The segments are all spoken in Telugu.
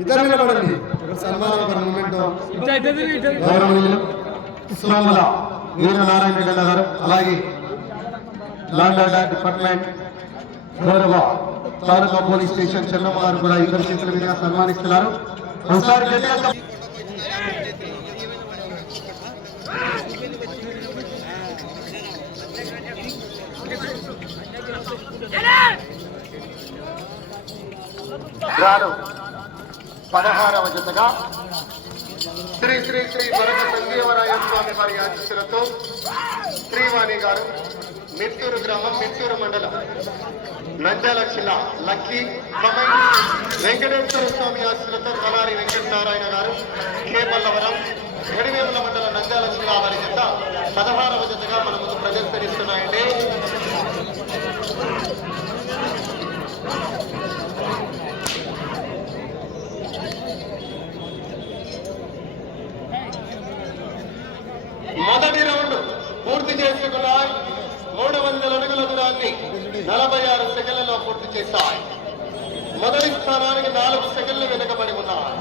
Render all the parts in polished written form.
ఇద్దరు నిలబడండి. సన్మానం ఒక మూమెంట్. సోమల వీరనారాయణ గడ్డ గారు, అలాగే లాండ్ ఆర్డర్ డిపార్ట్మెంట్ గౌరవ తాలూకా పోలీస్ స్టేషన్ చెన్నమ్మ గారు కూడా ఇద్దరు చేతుల మీదుగా సన్మానిస్తున్నారు. ఒకసారి రాను 16వ జతగా శ్రీ శ్రీ శ్రీ వరద సంజీవరాయ స్వామి వారి ఆశీస్సులతో శ్రీవాణి గారు, మిత్తూరు గ్రామం, మిత్తూరు మండలం, నంద్యాల జిల్లా లక్కీ వెంకటేశ్వర స్వామి ఆశీస్సులతో కలారి వెంకటనారాయణ గారు, కేమల్లవరం, గడివేముల మండలం, నంద్యాల జిల్లా వారి జత 16వ జతగా మన ముందు ప్రదర్శనిస్తున్నాయండి. మొదటి రౌండ్ పూర్తి చేసుకున్నాయి. 300 అడుగుల దూరాన్ని 46 సెకండ్లలో పూర్తి చేశాయి. మొదటి స్థానానికి 4 సెకండ్లు వెనుకబడి ఉన్నారు.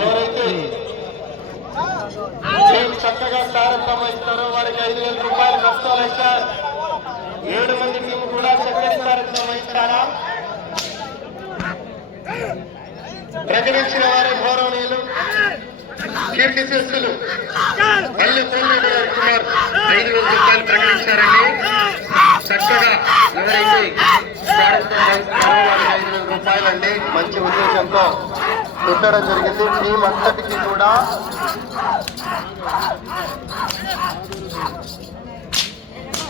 ఎవరైతే చక్కగా ప్రారంభం ఇస్తారో వారికి 5,000 రూపాయలు కష్టాలు ఇస్తారు. 7 మంది టీం కూడా చక్కటి ప్రారంభం ఇస్తారా? ప్రకటించిన వారి గౌరవనీయులు కీర్తి శిస్తులు పల్లె కోళ్ళ కుమార్ 5,000 రూపాయలు ప్రకటించారండి. చక్కగా ఎవరైతే 5,000 రూపాయలండి మంచి ఉద్దేశంతో పెట్టడం జరిగింది. టీం అంతటికి కూడా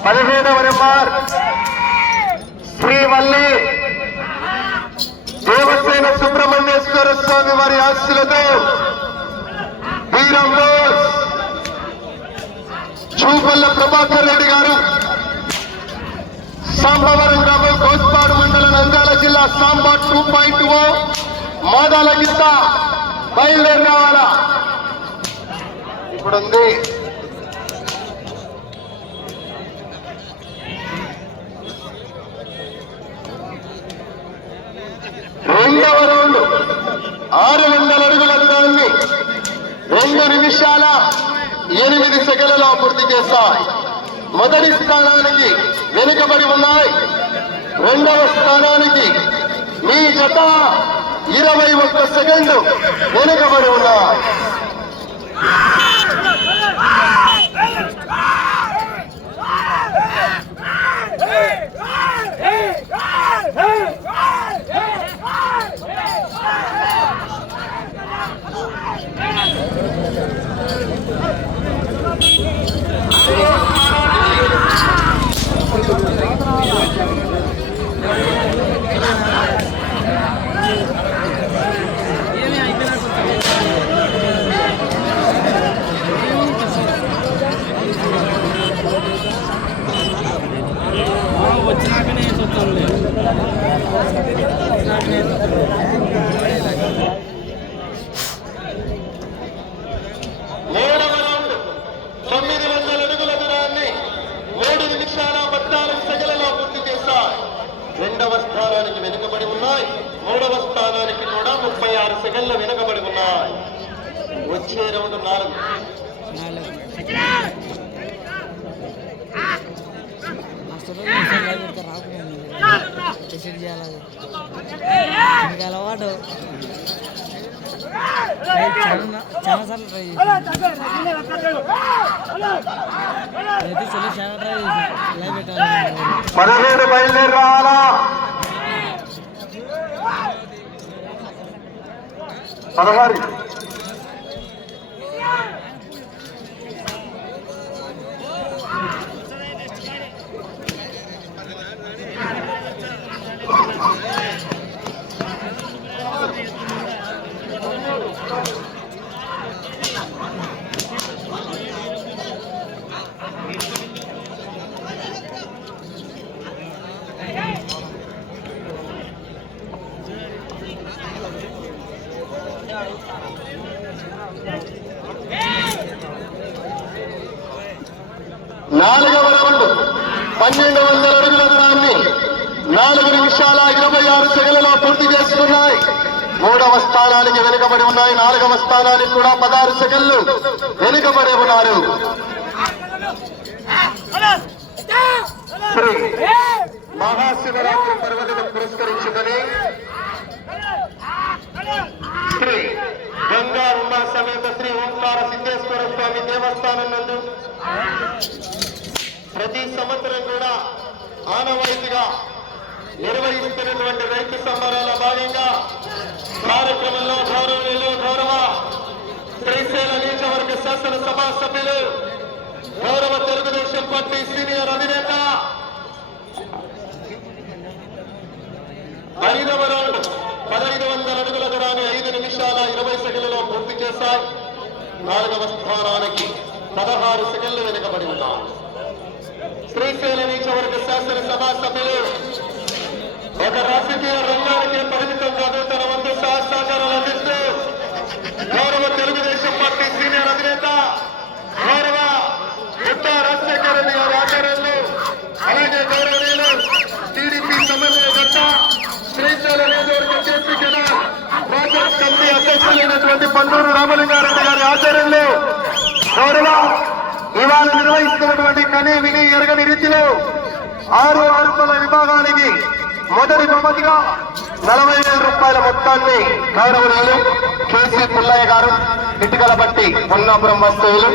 17వ నెంబర్ శ్రీవల్లి దేవసేన సుబ్రహ్మణ్యేశ్వర స్వామి వారి ఆశీస్సులతో వీరం బోస్ చూపల్ల ప్రభాకర్ రెడ్డి గారు, సాంబవరం గ్రామం, కోస్పాడు మండలం, నంద్యాల జిల్లా, సాంబా 2.0 మాదాల గిత్త బయలుదేరి రావాలా. ఇప్పుడుంది రెండవ రౌండ్ 600 అడుగుల దూరాన్ని 2 నిమిషాల 8 సెకండ్లలో పూర్తి చేస్తాయి. మొదటి స్థానానికి వెనుకబడి ఉన్నాయి. రెండవ స్థానానికి మీ జత 21 సెకండ్లు వెనుకబడి ఉన్నాయి. మూడవ రౌండ్ 900 అడుగుల దూరాన్ని 3 నిమిషాల 14 సెకండ్లలో పూర్తి చేస్తాయి. రెండవ స్థానానికి వెనుకబడి ఉన్నాయి. మూడవ స్థానానికి కూడా 36 సెకండ్లు వెనుకబడి ఉన్నాయి. వచ్చే రౌండ్ 4. అలవాటు చాలా సార్లు ట్రై చేసి చాలా ట్రై చేసి లైవ్ పెట్టాలి. 17 బయలుదేరి రావాలా. 16 నాలుగవ రౌండ్ 1200 అడుగుల దూరాన్ని 4 నిమిషాల 26 సెకండ్లలో పూర్తి చేసుకున్నాయి. 3వ స్థానానికి వెనుకబడి ఉన్నాయి. 4వ స్థానానికి కూడా 16 సెకండ్లు వెనుకబడి ఉన్నారు. శ్రీ మహాశివరాత్రి పర్వదినం పురస్కరించుకొని శ్రీ గంగా ఉమా సమేత శ్రీ ఓంకార సిద్ధేశ్వర స్వామి దేవస్థానం నందు ప్రతి సంవత్సరం కూడా ఆనవాయితీగా నిర్వహిస్తున్నటువంటి రైతు సంబరాల భాగంగా కార్యక్రమంలో గౌరవ శ్రీశైల నియోజకవర్గ శాసనసభ సభ్యులు గౌరవ తెలుగుదేశం పార్టీ సీనియర్ అధినేత 5వ రౌండ్ 1500 అడుగుల దూరాన్ని 5 నిమిషాల 20 సెకండ్లలో పూర్తి చేశాయి. 4వ స్థానానికి 16 సెకండ్లు వెనుకబడి ఉన్నారు. శ్రీశైల నియోజకవర్గ శాసనసభ సభ్యులు ఒక రాజకీయ రంగానికి పరిమితం కాదు, తన వంతు సహకారాలు అందిస్తూ గౌరవ తెలుగుదేశం పార్టీ సీనియర్ అధినేత గౌరవ గుట్టా రాజశేఖర రెడ్డి గారి ఆధ్వర్యంలో, అలాగే గౌరవనీయులు టీడీపీ సమన్వయకర్త శ్రీశైల నియోజకవర్గ జేసీ కెనాల్ ప్రాజెక్ట్ కమిటీ అధ్యక్షులైనటువంటి పండూరు రామలింగారెడ్డి గారి ఆధ్వర్యంలో గౌరవ ఇవాళ నిర్వహిస్తున్నటువంటి కని విని ఎరగని రీతిలో 6 అడుగుల విభాగానికి మొదటి బహుమతిగా 40,000 రూపాయల మొత్తాన్ని గౌరవనీయులు కేసీ పుల్లయ్య గారు ఇటుకల బట్టి పొన్నాపురం వస్తువులు,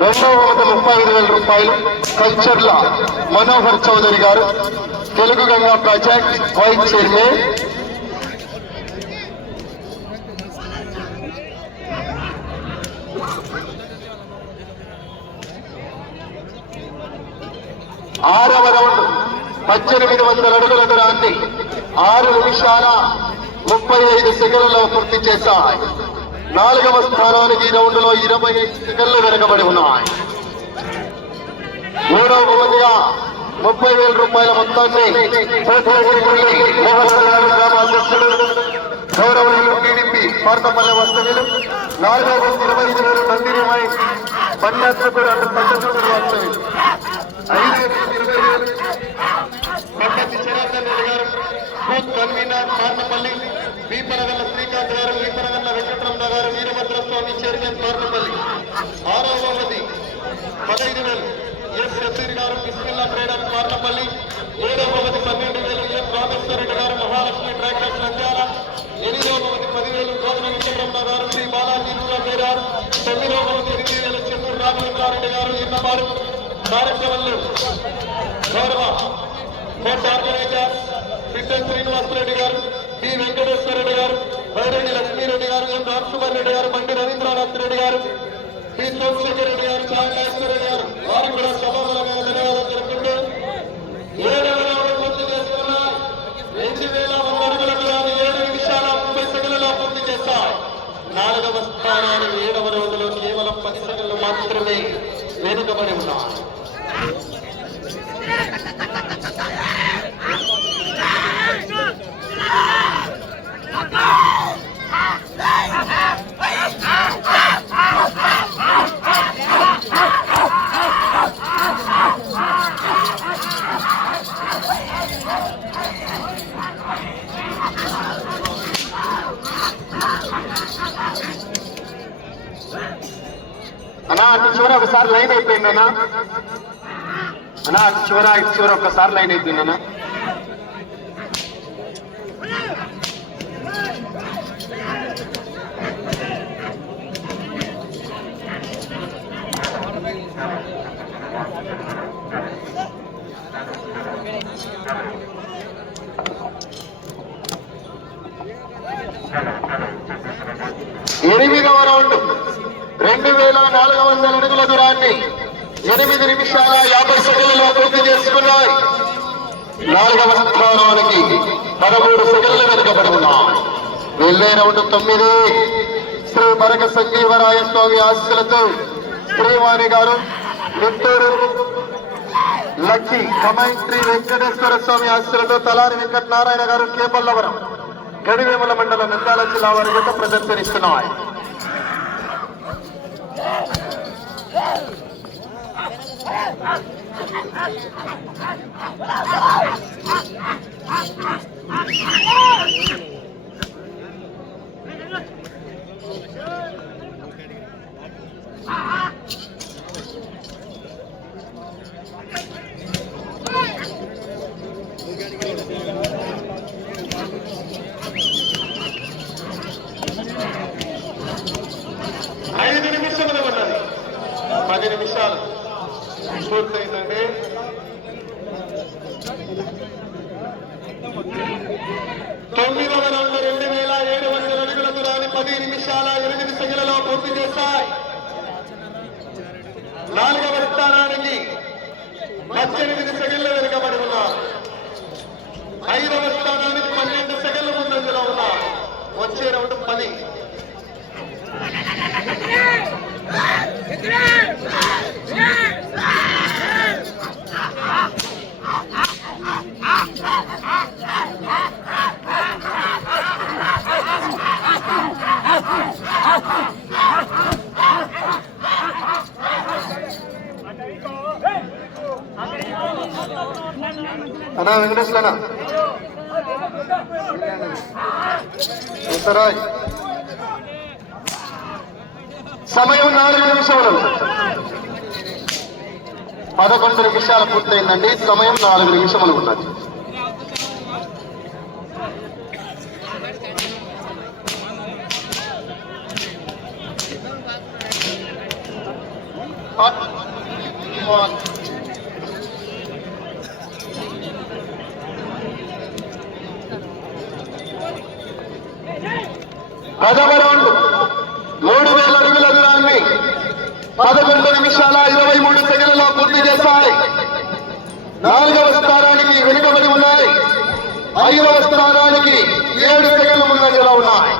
2వ బహుమతి 35,000 రూపాయలు కల్చర్ల Manohar Chaudhary garu Telugu Ganga project vice chairman, 6వ రౌండ్ 1800 అడుగుల దూరాన్ని 6 నిమిషాల 35 సెకండ్లలో పూర్తి చేశాయి. 4వ స్థానానికి ఈ రౌండ్ లో 25 సెకండ్లు వెనుకబడి ఉన్నాయి. 3వ బహుమతిగా 30,000 రూపాయల మొత్తాన్ని గ్రామ అధ్యక్షుడు గౌరవనీయులు టీడీపీ పార్తపల్లె వస్తువులు, 4వ బహుమతి 25,000 నందినిమై పన్నెత్తుడు అంటూ పద్ధతుడు వస్తువులు, 5వ బహుమతి 20,000 పద్ధతి చరణ్ రెడ్డి గారు బూత్ కన్వీనర్ పార్తపల్లి, వీపనగల్ల శ్రీకాంత్ గారు, వీపనగల్ల వెంకటరమణ గారు, వీరభద్రస్వామి చైర్మన్ పార్తపల్లి. 6వ బహుమతి 15,000 ఎస్ సతీర్ గారు బిస్మిల్లా ట్రేడర్ పార్తపల్లి. 7వ బహుమతి 12,000 ఎం రామేశ్వరరెడ్డి గారు మహాలక్ష్మి ట్రాక్టర్స్ నంద్యాల. 8వ బహుమతి 10,000 గోధుమ వెంకటరమణ గారు శ్రీ బాలాజీ రూరల్ ట్రేడర్. 9వ బహుమతి 8,000 చెన్నూరు రామలింగారెడ్డి గారు ఇన్నపాడు. కార్యక్రమంలో గౌరవ కోర్టు ఆర్గనైజర్ పిట్టన్ శ్రీనివాసరెడ్డి గారు, పి వెంకటేశ్వర రెడ్డి గారు, బైరెడ్డి లక్ష్మీరెడ్డి గారు, ఎం రామసుమర్ రెడ్డి గారు, బండి రవీంద్రనాథ్ రెడ్డి గారు, పి సోమశేఖర్ రెడ్డి గారు, చామేశ్వర రెడ్డి గారు, వారికి కూడా సభాముఖంగా ధన్యవాదాలు తెలుపుకుంటూ 7వ రౌండ్ పూర్తి చేసుకున్నాయి. 2,100 అడుగుల దూరాన్ని 7 నిమిషాల 30 సెకండ్లలో పూర్తి చేశాయి. 4వ స్థానానికి 7వ రౌండ్లో కేవలం 10 సెకండ్లు మాత్రమే వెనుకబడి ఉన్నారు. అన్నా అటు చివర ఒకసారి లైన్ అయిపోయిందన్నా, అన్నా అటు చివర ఒకసారి లైన్ అయిపోయిందన్నా. ఎనిమిదవ రౌండ్ 2,400 అడుగుల దూరాన్ని 8 నిమిషాల 50 సెకండ్లలో పూర్తి చేసుకున్నాయి. 4వ స్థానానికి 13 సెకండ్లు వెనుకబడి ఉన్నాయి. వెళ్ళే రౌండ్ 9 శ్రీ మరక సంజీవరాయ స్వామి ఆశీస్సులతో శ్రీవాణి గారు, గుంటూరు లక్కీ కమైన్ శ్రీ వెంకటేశ్వర స్వామి ఆశీస్సులతో తలారి వెంకట నారాయణ గారు, కేపల్లవరం గడివేముల మండలం నంద్యాల జిల్లా వారి యొక్క ప్రదర్శనిస్తున్నాయి. పూర్తయిందండి. తొమ్మిదవ రౌండ్ 2700 అడుగుల దూరాన్ని 10 నిమిషాల 8 సెకన్లలో పూర్తి చేశాయి. 4వ స్థానానికి 18 సెకండ్లు వెనుకబడి ఉన్నారు. 5వ స్థానానికి 12 సెకండ్ల ముందంజలో ఉన్నారు. వచ్చే రౌండ్ 10. అన్నా వెంకటేశ్వర ఉత్తరాజ్ సమయం 4 నిమిషాలు. 11 నిమిషాలు పూర్తయిందండి. సమయం 4 నిమిషములు ఉన్నది. పదవ రౌండ్ 3000 అడుగుల దూరాన్ని 11 నిమిషాల 23 సెకండ్లలో పూర్తి చేశాయి. 4వ స్థానానికి వెనుకబడి ఉన్నాయి. 5వ స్థానానికి 7 సెకండ్ల ముందంజలో ఉన్నాయి.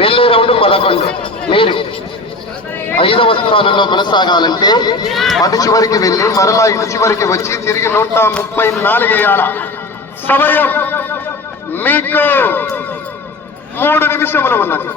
వెళ్ళే రౌండ్ 11. మీరు 5వ స్థానంలో కొనసాగాలంటే అటు చివరికి వెళ్ళి మరలా ఇటు చివరికి వచ్చి తిరిగి 134 వేయాల. సమయం మీకు 3 నిమిషములు ఉన్నది.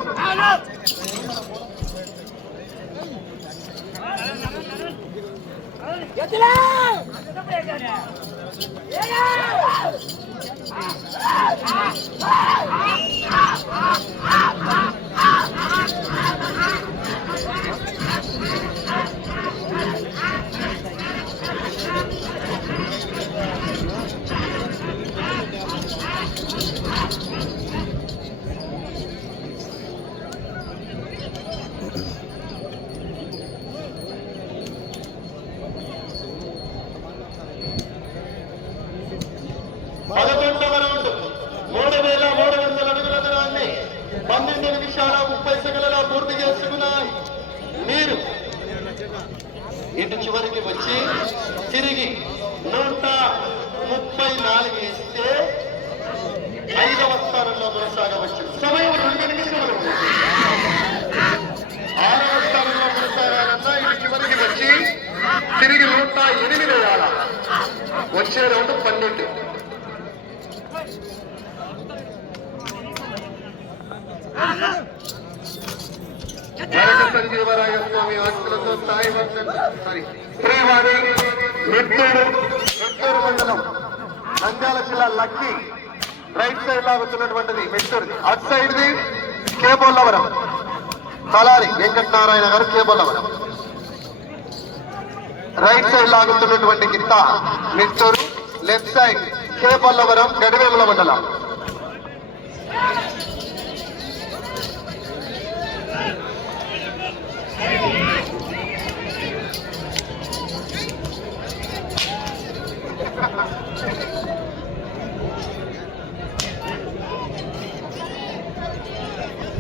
పదకొండవ రౌండ్ 3300 అడుగుల దూరాన్ని 12 నిమిషాల 30 సెకండ్లలో పూర్తి చేసుకున్నాయి. మీరు ఇటు చివరికి వచ్చి తిరిగి 134 వేస్తే 5వ స్థానంలో కొనసాగవచ్చు. సమయం 2 నిమిషాలు. 6వ స్థానంలో కొనసాగాలన్నా ఇటు చివరికి వచ్చి తిరిగి 108 వేయాల. వచ్చే రౌండ్ 12. సంజీవరాయ స్వామి ఆస్తులతో శ్రీవారి నెత్తూరు మండలం నంద్యాల జిల్లా లక్కి రైట్ సైడ్ లాగుతున్నటువంటిది మెట్టూరు. అటు సైడ్ ది కేబోల్లవరం తలారి వెంకటనారాయణ గారు కేబోల్లవరం. రైట్ సైడ్ లాగుతున్నటువంటి గిత్త మెట్టూరు. లెఫ్ట్ సైడ్ కేబోల్లవరం గడివేముల మండలం.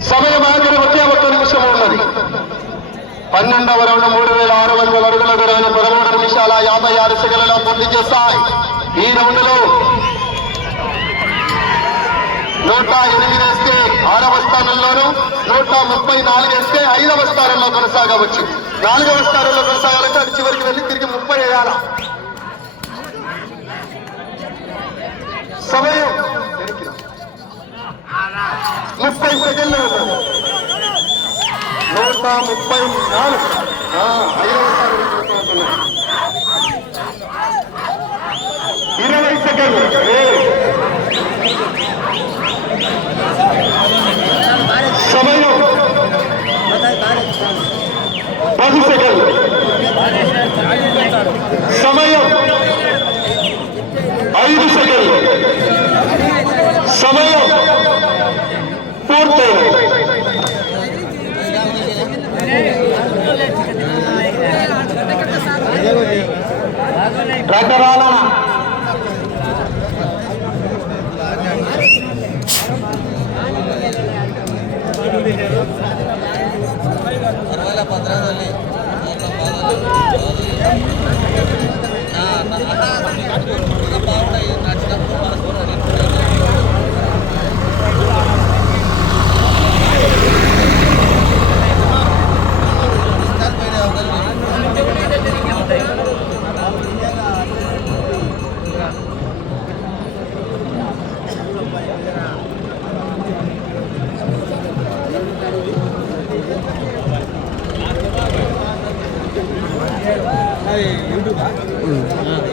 సమయం ఆఖరి 1 నిమిషం ఉన్నది. 12వ రౌండ్ 3600 అడుగుల దూరాన్ని 13 నిమిషాల 56 సెకండ్లలో పూర్తి చేస్తాయి. ఈ రౌండ్ లో 108 వేస్తే 6వ స్థానంలోను, 134 వేస్తే 5వ స్థానంలో కొనసాగవచ్చు. 4వ స్థానంలో కొనసాగాలంటే అటు చివరికి వెళ్ళి తిరిగి 30 వేయాల. సమయం 30 సెకండ్లు ఉన్నది. 134. 20 సెకండ్లు. సమయం 10 సెకండ్లు. సమయం 5 సెకండ్లు. సమయం పూర్తయింది.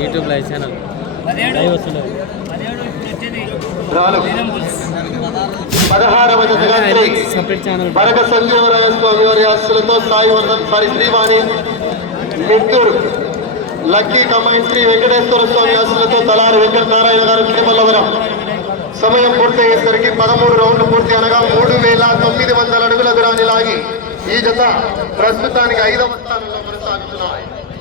యూట్యూబ్ లైవ్ ఛానల్ లైవ్ వస్తున్నాయి. 16వ జగత్రి సపరేట్ ఛానల్ భరగ సంజీవరాయ స్వామి వారి ఆస్తులతో సాయివర్ధన్ శ్రీవాణి మిత్తూరు లక్కీ కమాండ్ శ్రీ వెంకటేశ్వర స్వామి ఆస్తులతో తలారి వెంకట నారాయణ గారు కేమల్లవరం. సమయం పూర్తయ్యేసరికి 13 రౌండ్లు పూర్తి అనగా 3,900 అడుగుల దూరాన్ని లాగి ఈ జత ప్రస్తుతానికి 5వ స్థానంలో కొనసాగుతున్నాయి.